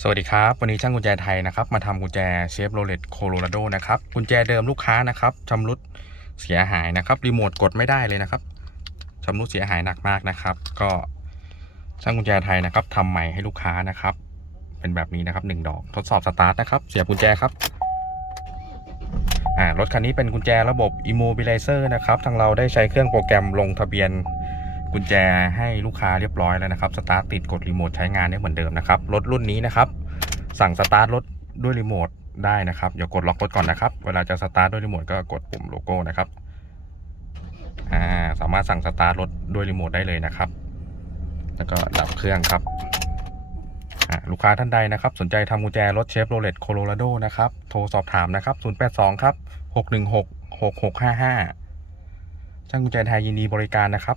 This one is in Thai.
สวัสดีครับ วันนี้ช่างกุญแจไทยนะครับ มาทำกุญแจเชฟโรเลตโคโลราโดนะครับ กุญแจเดิมลูกค้านะครับชำรุดเสียหายนะครับ รีโมทกดไม่ได้เลยนะครับชำรุดเสียหายหนักมากนะครับ ก็ช่างกุญแจไทยนะครับทำใหม่ให้ลูกค้านะครับ เป็นแบบนี้นะครับหนึ่งดอก ทดสอบสตาร์ทนะครับ เสียบกุญแจครับอ่ารถคันนี้เป็นกุญแจระบบ Immobilizer นะครับ ทางเราได้ใช้เครื่องโปรแกรมลงทะเบียน กุญแจให้ลูกค้าเรียบร้อยแล้วนะครับสตาร์ทติดกดรีโมทใช้งานได้เหมือนเดิมนะครับรถรุ่นนี้นะครับ สั่งสตาร์ทรถด้วยรีโมทได้นะครับเดี๋ยวกดล็อกรถก่อนนะครับ เวลาจะสตาร์ทด้วยรีโมทก็กดปุ่มโลโก้นะครับอ่าสามารถสั่งสตาร์ทรถด้วยรีโมทได้เลยนะครับ แล้วก็ดับเครื่องครับลูกค้าท่านใดนะครับ สนใจทำกุญแจรถเชฟโรเลตโคโลราโดนะครับ โทรสอบถามนะครับ 082 ครับ 616 6655ช่างกุญแจไทยยินดีบริการนะครับ